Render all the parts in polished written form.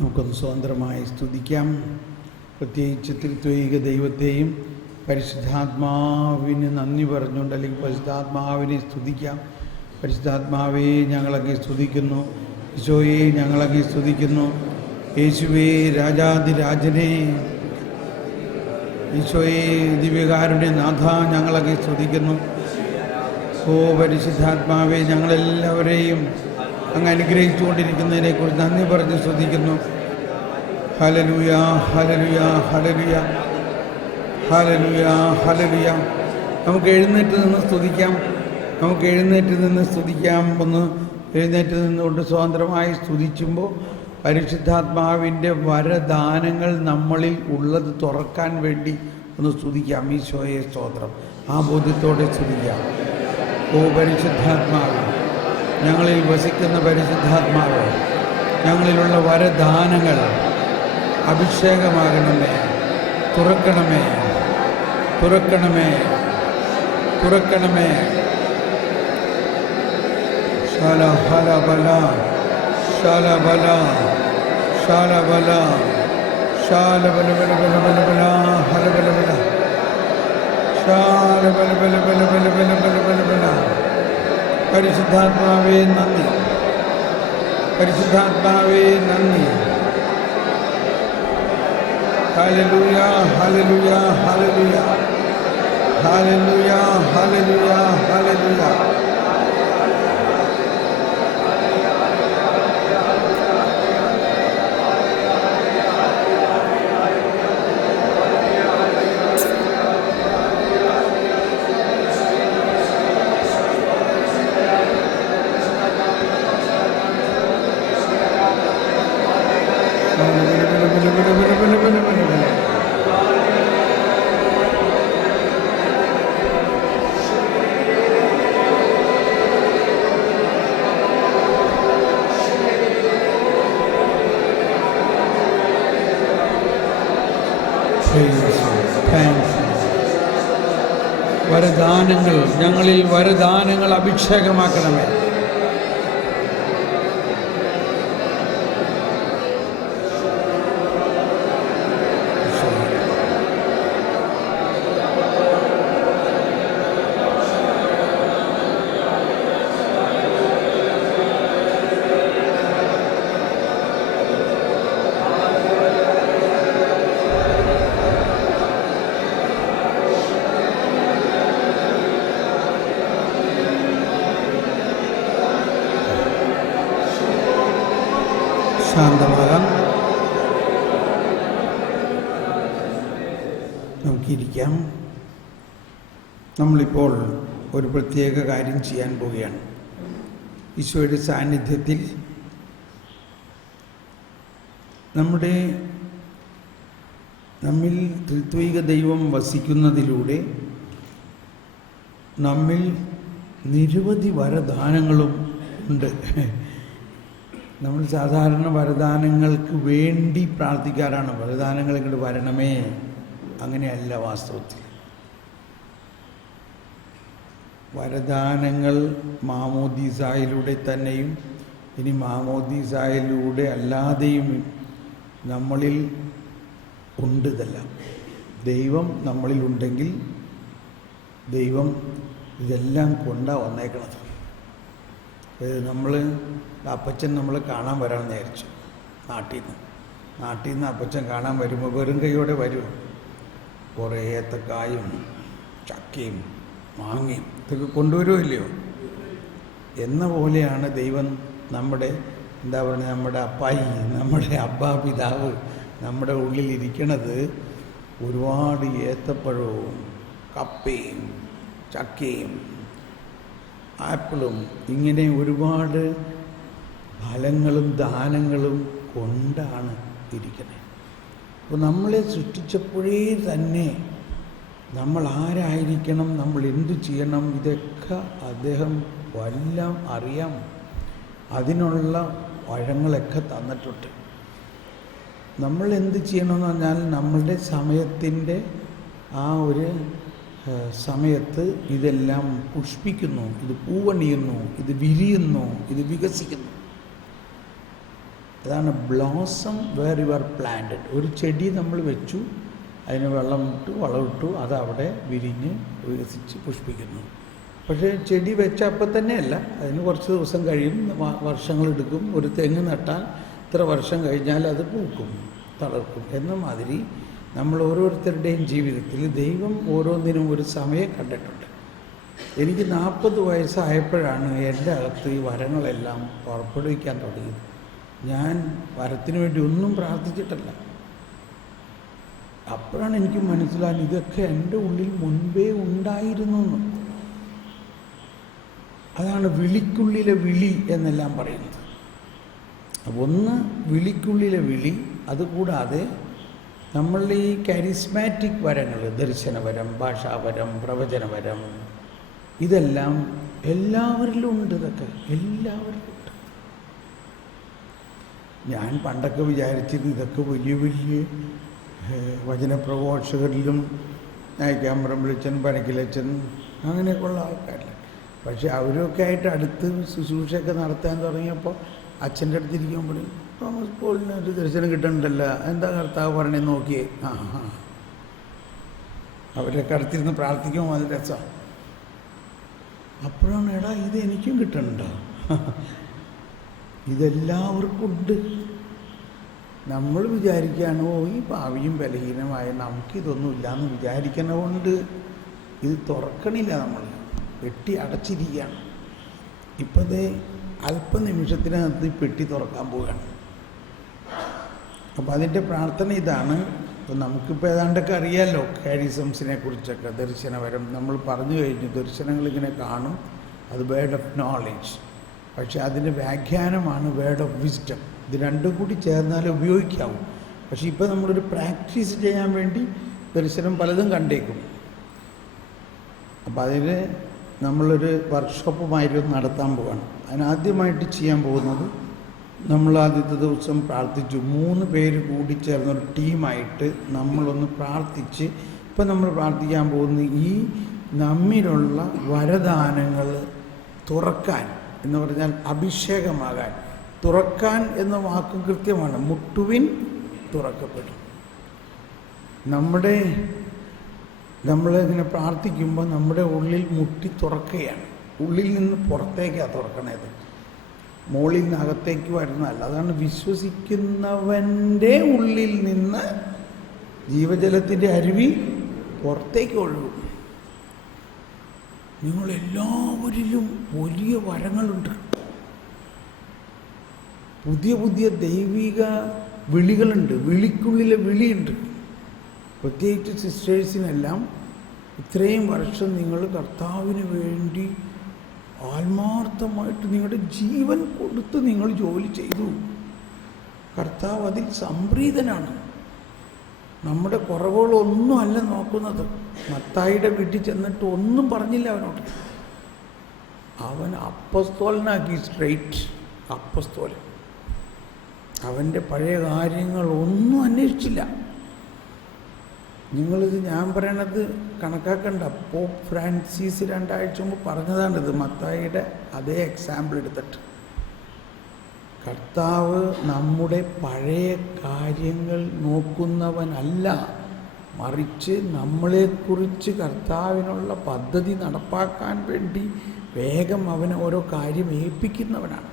നമുക്കൊന്ന് സ്വതന്ത്രമായി സ്തുതിക്കാം. പ്രത്യേകിച്ച് ത്രിത്വൈക ദൈവത്തെയും പരിശുദ്ധാത്മാവിന് നന്ദി പറഞ്ഞുകൊണ്ട്, അല്ലെങ്കിൽ പരിശുദ്ധാത്മാവിനെ സ്തുതിക്കാം. പരിശുദ്ധാത്മാവേ, ഞങ്ങളങ്ങേ സ്തുതിക്കുന്നു. ഈശോയെ, ഞങ്ങളങ്ങേ സ്തുതിക്കുന്നു. യേശുവേ, രാജാതിരാജനെ, ഈശോയെ, ദിവ്യകാരുണ്യ നാഥ, ഞങ്ങളങ്ങേ സ്തുതിക്കുന്നു. ഓ പരിശുദ്ധാത്മാവേ, ഞങ്ങളെല്ലാവരെയും അങ്ങ് അനുഗ്രഹിച്ചുകൊണ്ടിരിക്കുന്നതിനെക്കുറിച്ച് നന്ദി പറഞ്ഞ് സ്തുതിക്കുന്നു. Hallelujah, hallelujah, hallelujah, hallelujah, hallelujah. നമുക്ക് എഴുന്നേറ്റ് നിന്ന് സ്തുതിക്കാം. നമുക്ക് എഴുന്നേറ്റ് നിന്ന് സ്തുതിക്കാം. ഒന്ന് എഴുന്നേറ്റ് നിന്നുകൊണ്ട് സ്വതന്ത്രമായി സ്തുതിക്കുമ്പോൾ പരിശുദ്ധാത്മാവിൻ്റെ വരദാനങ്ങൾ നമ്മളിൽ ഉള്ളത് തുറക്കാൻ വേണ്ടി ഒന്ന് സ്തുതിക്കാം. ഈശോയെ സ്തോത്രം. ആ ബോധ്യത്തോടെ സ്തുതിക്കാം. ഓ പരിശുദ്ധാത്മാവ്, ഞങ്ങളിൽ വസിക്കുന്ന പരിശുദ്ധാത്മാവ്, ഞങ്ങളിലുള്ള വരദാനങ്ങൾ അഭിഷേകമാകണമേ, തുറക്കണമേ, തുറക്കണമേ, തുറക്കണമേ. ശാല ഹല ബല, ശാല ബല, ശാല ബല, ശാല ബല ബല ബല ബല ബല, ഹല ബല ബല, ശാല ബല ബല ബല ബല ബല ബല ബല ബല. പരിശുദ്ധാത്മാവേ നന്ദി, പരിശുദ്ധാത്മാവേ നന്ദി. Hallelujah, hallelujah, hallelujah, hallelujah, hallelujah, hallelujah. വരദാനങ്ങൾ, ഞങ്ങളിൽ വരദാനങ്ങൾ അഭിഷേകമാക്കണമേ. ശാന്തമാകാം, നമുക്കിരിക്കാം. നമ്മളിപ്പോൾ ഒരു പ്രത്യേക കാര്യം ചെയ്യാൻ പോവുകയാണ്. ഈശോയുടെ സാന്നിധ്യത്തിൽ നമ്മിൽ ത്രിത്വൈക ദൈവം വസിക്കുന്നതിലൂടെ നമ്മിൽ നിരവധി വരദാനങ്ങളും ഉണ്ട്. നമ്മൾ സാധാരണ വരദാനങ്ങൾക്ക് വേണ്ടി പ്രാർത്ഥിക്കാറാണ്. വരദാനങ്ങൾ ഇങ്ങോട്ട് വരണമേ, അങ്ങനെയല്ല വാസ്തവത്തിൽ. വരദാനങ്ങൾ മാമോദീസായിലൂടെ തന്നെയും ഇനി മാമോദീസായിലൂടെ അല്ലാതെയും നമ്മളിൽ ഉണ്ട്. ഇതെല്ലാം ദൈവം നമ്മളിലുണ്ടെങ്കിൽ ദൈവം ഇതെല്ലാം കൊണ്ടാണ് വന്നേക്കണത്. അപ്പച്ചൻ നമ്മൾ കാണാൻ വരാമെന്ന് വിചാരിച്ചു. നാട്ടിൽ നിന്ന് അപ്പച്ചൻ കാണാൻ വരുമ്പോൾ വെറും കൈയോടെ വരും. കുറേ ഏത്തക്കായും ചക്കയും മാങ്ങയും ഇതൊക്കെ കൊണ്ടുവരുമല്ലയോ എന്ന പോലെയാണ് ദൈവം നമ്മുടെ നമ്മുടെ അപ്പായി, നമ്മുടെ അബ്ബാ പിതാവ് നമ്മുടെ ഉള്ളിലിരിക്കണത്. ഒരുപാട് ഏത്തപ്പഴവും കപ്പയും ചക്കയും ആപ്പിളും ഇങ്ങനെ ഒരുപാട് ഫലങ്ങളും ദാനങ്ങളും കൊണ്ടാണ് ഇരിക്കുന്നത്. അപ്പോൾ നമ്മളെ സൃഷ്ടിച്ചപ്പോഴേ തന്നെ നമ്മൾ ആരായിരിക്കണം, നമ്മൾ എന്തു ചെയ്യണം, ഇതൊക്കെ അദ്ദേഹം എല്ലാം അറിയാം. അതിനുള്ള വഴങ്ങളൊക്കെ തന്നിട്ടുണ്ട്. നമ്മൾ എന്ത് ചെയ്യണമെന്ന് പറഞ്ഞാൽ നമ്മളുടെ സമയത്തിൻ്റെ ആ ഒരു സമയത്ത് ഇതെല്ലാം പുഷ്പിക്കുന്നു, ഇത് പൂവണിയുന്നു, ഇത് വിരിയുന്നു, ഇത് വികസിക്കുന്നു. അതാണ് blossom where you are planted. ഒരു ചെടി നമ്മൾ വെച്ചു, അതിന് വെള്ളം ഇട്ടു, വളമിട്ടു, അതവിടെ വിരിഞ്ഞ് വികസിച്ച് പുഷ്പിക്കുന്നു. പക്ഷേ ചെടി വെച്ച അപ്പം തന്നെയല്ല, അതിന് കുറച്ച് ദിവസം കഴിയും, വർഷങ്ങളെടുക്കും. ഒരു തെങ്ങ് നട്ടാൽ ഇത്ര വർഷം കഴിഞ്ഞാൽ അത് പൂക്കും, തളർക്കും. എന്ന മാതിരി നമ്മൾ ഓരോരുത്തരുടെയും ജീവിതത്തിൽ ദൈവം ഓരോന്നിനും ഒരു സമയം കണ്ടിട്ടുണ്ട്. എനിക്ക് 40 വയസ്സായപ്പോഴാണ് എൻ്റെ അകത്ത് ഈ വരങ്ങളെല്ലാം പുറപ്പെടുവിക്കാൻ തുടങ്ങിയത്. ഞാൻ വരത്തിന് വേണ്ടി ഒന്നും പ്രാർത്ഥിച്ചിട്ടല്ല. അപ്പോഴാണ് എനിക്ക് മനസ്സിലായത് ഇതൊക്കെ എൻ്റെ ഉള്ളിൽ മുൻപേ ഉണ്ടായിരുന്നു എന്ന്. അതാണ് വിളിക്കുള്ളിലെ വിളി എന്നെല്ലാം പറയുന്നത്. ഒന്ന് വിളിക്കുള്ളിലെ വിളി, അതുകൂടാതെ നമ്മളുടെ ഈ കരിസ്മാറ്റിക് വരങ്ങൾ, ദർശനവരം, ഭാഷാവരം, പ്രവചനവരം, ഇതെല്ലാം എല്ലാവരിലും ഉണ്ട്. ഇതൊക്കെ എല്ലാവരിലും ഉണ്ട്. ഞാൻ പണ്ടൊക്കെ വിചാരിച്ചിരുന്നു ഇതൊക്കെ വലിയ വലിയ വചനപ്രഘോഷകരിലും ക്യാമറമ്പിളച്ചൻ, പനക്കിലച്ചൻ, അങ്ങനെയൊക്കെയുള്ള ആൾക്കാരില്ല. പക്ഷെ അവരൊക്കെ ആയിട്ട് അടുത്ത് ശുശ്രൂഷയൊക്കെ നടത്താൻ തുടങ്ങിയപ്പോൾ അച്ഛൻ്റെ അടുത്തിരിക്കാൻ പറയും, തോമസ് പോളിന് ഒരു ദർശനം കിട്ടുന്നുണ്ടല്ലോ, എന്താ കർത്താവ് പറഞ്ഞേ നോക്കിയേ. അവരൊക്കെ അടുത്തിരുന്ന് പ്രാർത്ഥിക്കുമ്പോൾ അത് രസമാണ്. അപ്പോഴാണ് എടാ ഇത് എനിക്കും കിട്ടണ്ട, ഇതെല്ലാവർക്കും ഉണ്ട്. നമ്മൾ വിചാരിക്കുകയാണ് ഈ പാവിയും ബലഹീനമായ നമുക്കിതൊന്നും ഇല്ലയെന്ന് വിചാരിക്കണതുകൊണ്ട് ഇത് തുറക്കണില്ല. നമ്മൾ പെട്ടി അടച്ചിരിക്കുകയാണ്. ഇപ്പോഴത്തെ അല്പനിമിഷത്തിനകത്ത് പെട്ടി തുറക്കാൻ പോവുകയാണ്. അപ്പോൾ അതിൻ്റെ പ്രാർത്ഥന ഇതാണ്. അപ്പോൾ നമുക്കിപ്പോൾ ഏതാണ്ടൊക്കെ അറിയാമല്ലോ കാരിസംസിനെ കുറിച്ചൊക്കെ. ദർശനവരം നമ്മൾ പറഞ്ഞു കഴിഞ്ഞു. ദർശനങ്ങളിങ്ങനെ കാണും, അത് വേർഡ് ഓഫ് നോളേജ്. പക്ഷേ അതിൻ്റെ വ്യാഖ്യാനമാണ് വേർഡ് ഓഫ് വിസ്ഡം. ഇത് രണ്ടും കൂടി ചേർന്നാലേ ഉപയോഗിക്കാവൂ. പക്ഷേ ഇപ്പോൾ നമ്മളൊരു പ്രാക്ടീസ് ചെയ്യാൻ വേണ്ടി ദർശനം പലതും കണ്ടേക്കും. അപ്പോൾ അതിന് നമ്മളൊരു വർക്ക്ഷോപ്പുമായിരുന്നു നടത്താൻ പോവാണ്. അതിനാദ്യമായിട്ട് ചെയ്യാൻ പോകുന്നത്, നമ്മൾ ആദ്യത്തെ ദിവസം പ്രാർത്ഥിച്ചു. 3 പേര് കൂടി ചേർന്നൊരു ടീമായിട്ട് നമ്മളൊന്ന് പ്രാർത്ഥിച്ച്, ഇപ്പം നമ്മൾ പ്രാർത്ഥിക്കാൻ പോകുന്ന ഈ നമ്മിലുള്ള വരദാനങ്ങൾ തുറക്കാൻ എന്ന് പറഞ്ഞാൽ അഭിഷേകമാകാൻ. തുറക്കാൻ എന്ന വാക്ക് കൃത്യമാണ്. മുട്ടുവിൻ തുറക്കപ്പെടും. നമ്മളിങ്ങനെ പ്രാർത്ഥിക്കുമ്പോൾ നമ്മുടെ ഉള്ളിൽ മുട്ടി തുറക്കുകയാണ്. ഉള്ളിൽ നിന്ന് പുറത്തേക്കാണ് തുറക്കണത്, മുകളിൽ നിന്ന് അകത്തേക്ക് വരുന്നതല്ല. അതാണ് വിശ്വസിക്കുന്നവൻ്റെ ഉള്ളിൽ നിന്ന് ജീവജലത്തിൻ്റെ അരുവി പുറത്തേക്ക് ഒഴുകും. നിങ്ങളെല്ലാവരിലും വലിയ വരങ്ങളുണ്ട്. പുതിയ പുതിയ ദൈവിക വിളികളുണ്ട്. വിളിക്കുള്ളിലെ വിളിയുണ്ട്. പ്രത്യേകിച്ച് സിസ്റ്റേഴ്സിനെല്ലാം ഇത്രയും വർഷം നിങ്ങൾ കർത്താവിന് വേണ്ടി ആത്മാർത്ഥമായിട്ട് നിങ്ങളുടെ ജീവൻ കൊടുത്ത് നിങ്ങൾ ജോലി ചെയ്തു. കർത്താവ് അതിൽ സംപ്രീതനാണ്. നമ്മുടെ കുറവുകളൊന്നും അല്ല നോക്കുന്നത്. മത്തായിയുടെ വീട്ടിൽ ചെന്നിട്ട് ഒന്നും പറഞ്ഞില്ല അവനോട്. അവൻ അപ്പസ്തോലനാക്കി, സ്ട്രെയിറ്റ് അപ്പസ്തോലൻ. അവൻ്റെ പഴയ കാര്യങ്ങളൊന്നും അന്വേഷിച്ചില്ല. നിങ്ങളിത് ഞാൻ പറയണത് കണക്കാക്കണ്ട. പോപ്പ് ഫ്രാൻസിസ് 2 ആഴ്ച മുമ്പ് പറഞ്ഞതാണിത്. മത്തായിയുടെ അതേ എക്സാമ്പിൾ എടുത്തിട്ട്. കർത്താവ് നമ്മുടെ പഴയ കാര്യങ്ങൾ നോക്കുന്നവനല്ല, മറിച്ച് നമ്മളെക്കുറിച്ച് കർത്താവിനുള്ള പദ്ധതി നടപ്പാക്കാൻ വേണ്ടി വേഗം അവനെ ഓരോ കാര്യം ഏൽപ്പിക്കുന്നവനാണ്.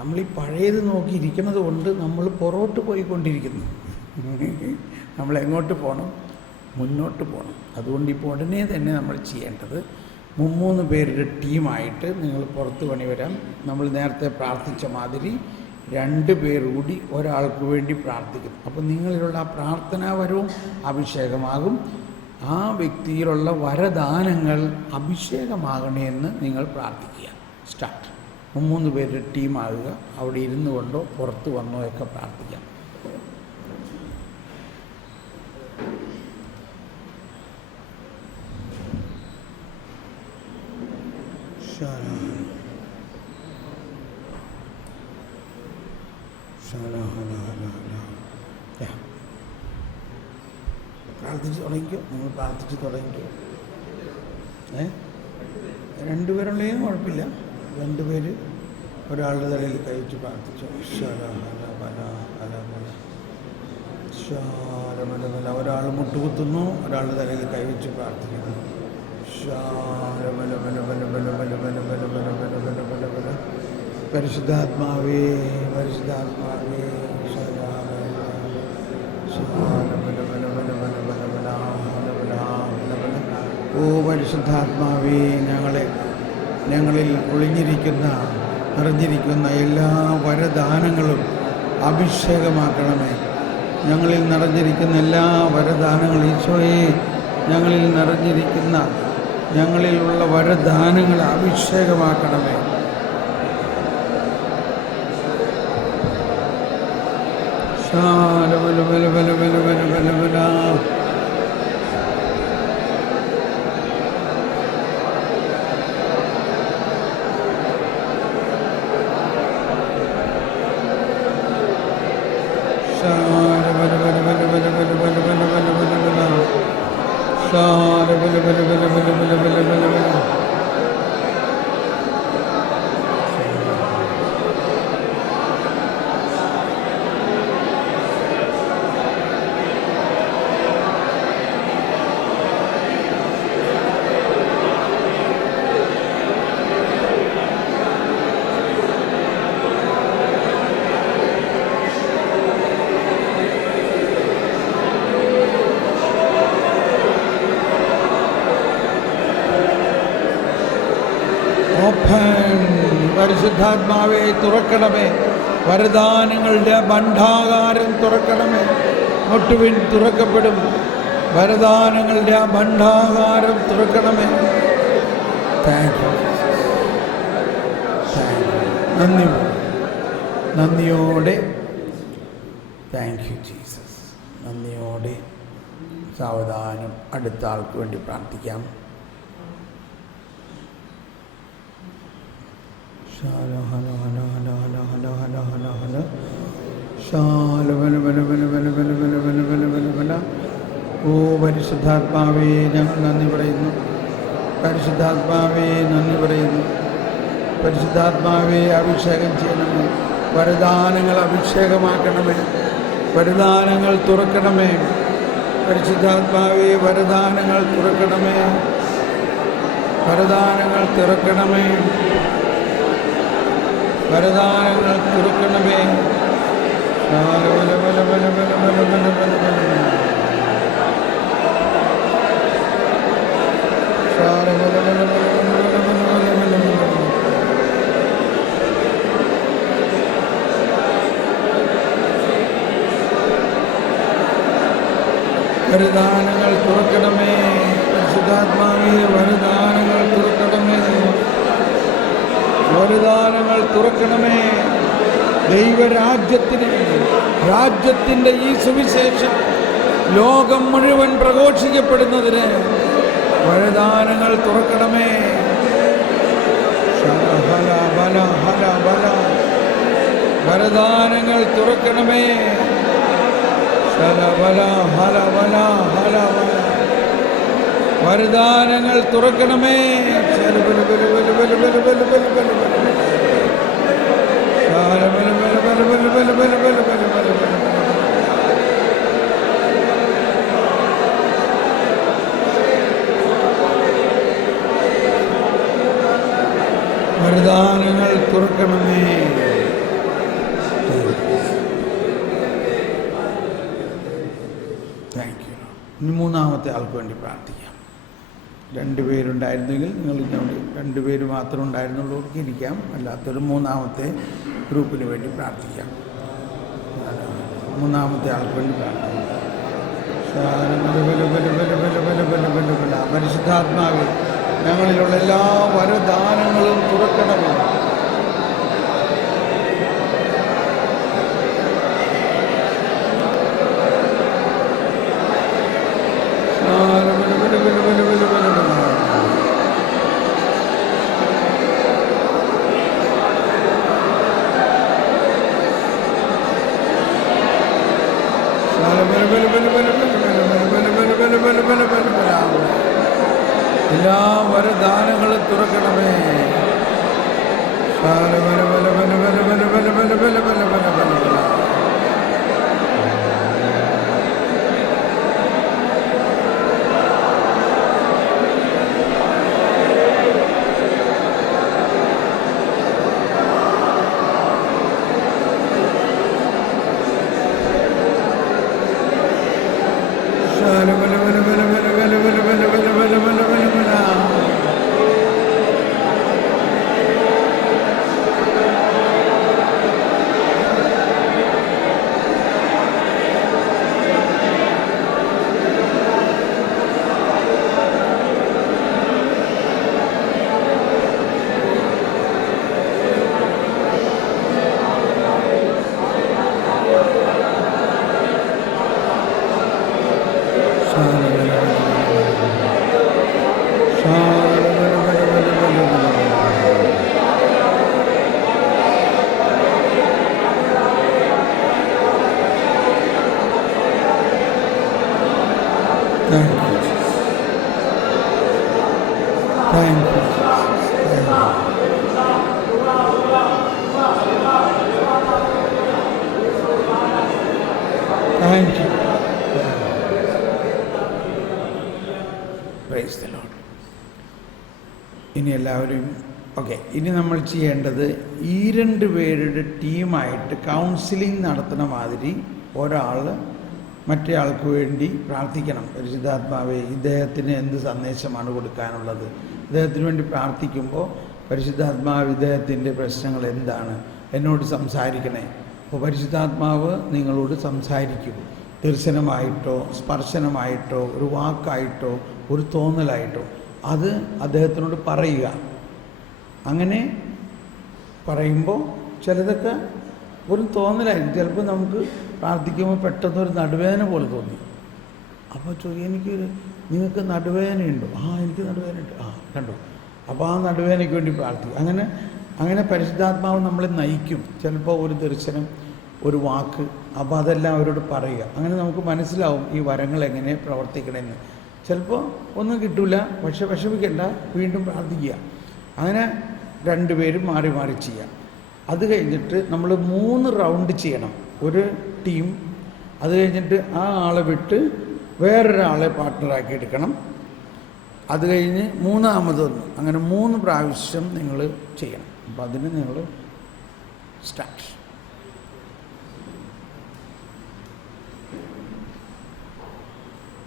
നമ്മളീ പഴയത് നോക്കിയിരിക്കുന്നത് കൊണ്ട് നമ്മൾ പുറകോട്ട് പോയിക്കൊണ്ടിരിക്കുന്നു. നമ്മളെങ്ങോട്ട് പോകണം? മുന്നോട്ട് പോകണം. അതുകൊണ്ട് ഇപ്പോൾ ഉടനെ തന്നെ നമ്മൾ ചെയ്യേണ്ടത് 3 പേരുടെ ടീമായിട്ട് നിങ്ങൾ പുറത്ത് പണി വരാം. നമ്മൾ നേരത്തെ പ്രാർത്ഥിച്ച മാതിരി 2 പേർ കൂടി ഒരാൾക്ക് വേണ്ടി പ്രാർത്ഥിക്കും. അപ്പോൾ നിങ്ങളിലുള്ള ആ പ്രാർത്ഥനാവരവും അഭിഷേകമാകും. ആ വ്യക്തിയിലുള്ള വരദാനങ്ങൾ അഭിഷേകമാകണേ എന്ന് നിങ്ങൾ പ്രാർത്ഥിക്കുക. സ്റ്റാർട്ട്. 3 പേരുടെ ടീമാകുക. അവിടെ ഇരുന്നു കൊണ്ടോ പുറത്ത് വന്നോ ഒക്കെ പ്രാർത്ഥിക്കാം. പ്രാർത്ഥിച്ച് തുടങ്ങിക്കോ. നിങ്ങൾ പ്രാർത്ഥിച്ച് തുടങ്ങിക്കോ. 2 പേരുണ്ടെങ്കിലും കുഴപ്പമില്ല. 2 പേര് ഒരാളുടെ തലയിൽ കഴിച്ച് പ്രാർത്ഥിച്ചു. ഒരാൾ മുട്ടുകുത്തുന്നു, ഒരാളുടെ തലയിൽ കൈവച്ച് പ്രാർത്ഥിക്കുന്നു. പരിശുദ്ധാത്മാവേ പരിശുദ്ധാത്മാവേ ഓ പരിശുദ്ധാത്മാവേ, ഞങ്ങളിൽ നിറഞ്ഞിരിക്കുന്ന എല്ലാ വരദാനങ്ങളും അഭിഷേകമാക്കണമേ. ഞങ്ങളിൽ നിറഞ്ഞിരിക്കുന്ന എല്ലാ വരദാനങ്ങളും ഈശോയെ, ഞങ്ങളിലുള്ള വരദാനങ്ങൾ അഭിഷേകമാക്കണമേ. പരിശുദ്ധാത്മാവെ തുറക്കണമേ, വരദാനങ്ങളുടെ ഭണ്ഡാകാരം തുറക്കണമേ. മുട്ടുവിൻ തുറക്കപ്പെടും, വരദാനങ്ങളുടെ ഭണ്ഡാകാരം തുറക്കണമേ. നന്ദിയോടെ താങ്ക് യു ജീസസ്. നന്ദിയോടെ സാവധാനം അടുത്ത ആൾക്ക് വേണ്ടി പ്രാർത്ഥിക്കാം. ഓ പരിശുദ്ധാത്മാവേ, ഞങ്ങൾ നന്ദി പറയുന്നു. പരിശുദ്ധാത്മാവേ നന്ദി പറയുന്നു. പരിശുദ്ധാത്മാവേ അഭിഷേകം ചെയ്യണമേ. വരദാനങ്ങൾ അഭിഷേകമാക്കണമേ. വരദാനങ്ങൾ തുറക്കണമേ. പരിശുദ്ധാത്മാവേ വരദാനങ്ങൾ തുറക്കണമേ. വരദാനങ്ങൾ തുറക്കണമേ. വരദാനങ്ങൾ തുറക്കണമേ. വരദാനങ്ങൾ തുറക്കണമേ. പരിശുദ്ധാത്മാവേ വരദാനങ്ങൾ തുറക്കണമേ. വരദാനങ്ങൾ തുറക്കണമേ. രാജ്യത്തിൻ്റെ ഈ സുവിശേഷം ലോകം മുഴുവൻ പ്രഘോഷിക്കപ്പെടുന്നതിന് വരദാനങ്ങൾ തുറക്കണമേ. വരദാനങ്ങൾ തുറക്കണമേ. വരദാനങ്ങൾ തുറക്കണമേ. വരദാനങ്ങൾ തുറക്കണമേ. Thank you. ഇനി മൂന്നാമത്തെ ആൾക്ക് വേണ്ടി പ്രാർത്ഥിക്കാം. 2 പേരുണ്ടായിരുന്നെങ്കിൽ നിങ്ങൾ ഇന്നോട് 2 പേര് മാത്രം ഉണ്ടായിരുന്നുള്ളവർക്ക് ഇരിക്കാം. അല്ലാത്തൊരു മൂന്നാമത്തെ ഗ്രൂപ്പിന് വേണ്ടി പ്രാർത്ഥിക്കാം. മൂന്നാമത്തെ ആൾക്ക് വേണ്ടി പ്രാർത്ഥിക്കാം. പരിശുദ്ധാത്മാവേ, ഞങ്ങളിലുള്ള എല്ലാ വരദാനങ്ങളും തുറക്കണമേ. എല്ലാ വരദാനങ്ങളും തുറക്കണമേ. Thank you. Praise the Lord. ഇനി എല്ലാവരും ഓക്കെ. ഇനി നമ്മൾ ചെയ്യേണ്ടത് ഈ 2 പേരുടെ ടീമായിട്ട് കൗൺസിലിംഗ് നടത്തുന്ന മാതിരി ഒരാൾ മറ്റേ ആൾക്ക് വേണ്ടി പ്രാർത്ഥിക്കണം. പരിശുദ്ധാത്മാവേ, ഇദ്ദേഹത്തിന് എന്ത് സന്ദേശമാണ് കൊടുക്കാനുള്ളത്? ഇദ്ദേഹത്തിന് വേണ്ടി പ്രാർത്ഥിക്കുമ്പോൾ പരിശുദ്ധാത്മാവ് ഇദ്ദേഹത്തിൻ്റെ പ്രശ്നങ്ങൾ എന്താണ്, എന്നോട് സംസാരിക്കണേ. അപ്പോൾ പരിശുദ്ധാത്മാവ് നിങ്ങളോട് സംസാരിക്കും. ദർശനമായിട്ടോ സ്പർശനമായിട്ടോ ഒരു വാക്കായിട്ടോ ഒരു തോന്നലായിട്ടോ അത് അദ്ദേഹത്തിനോട് പറയുക. അങ്ങനെ പറയുമ്പോൾ ചിലതൊക്കെ ഒരു തോന്നലായിരിക്കും. ചിലപ്പോൾ നമുക്ക് പ്രാർത്ഥിക്കുമ്പോൾ പെട്ടെന്നൊരു നടുവേദന പോലെ തോന്നി. അപ്പോൾ നിങ്ങൾക്ക് നടുവേദനയുണ്ടോ? എനിക്ക് നടുവേദനയുണ്ട്. കണ്ടോ? അപ്പോൾ ആ നടുവേദനയ്ക്ക് വേണ്ടി പ്രാർത്ഥിക്കും. അങ്ങനെ പരിശുദ്ധാത്മാവ് നമ്മളെ നയിക്കും. ചിലപ്പോൾ ഒരു ദർശനം, ഒരു വാക്ക്, അപ്പോൾ അതെല്ലാം അവരോട് പറയുക. അങ്ങനെ നമുക്ക് മനസ്സിലാവും ഈ വരങ്ങൾ എങ്ങനെ പ്രവർത്തിക്കണമെന്ന്. ചിലപ്പോൾ ഒന്നും കിട്ടില്ല, പക്ഷെ വിഷമിക്കേണ്ട, വീണ്ടും പ്രാർത്ഥിക്കുക. അങ്ങനെ 2 പേരും മാറി മാറി ചെയ്യാം. അത് കഴിഞ്ഞിട്ട് നമ്മൾ 3 റൗണ്ട് ചെയ്യണം ഒരു ടീം. അത് കഴിഞ്ഞിട്ട് ആ ആളെ വിട്ട് വേറൊരാളെ പാർട്ട്ണറാക്കി എടുക്കണം. അത് കഴിഞ്ഞ് 3ാമതൊന്ന്, അങ്ങനെ 3 പ്രാവശ്യം നിങ്ങൾ ചെയ്യണം. അപ്പോൾ അതിന് നിങ്ങൾ സ്റ്റാർട്ട്.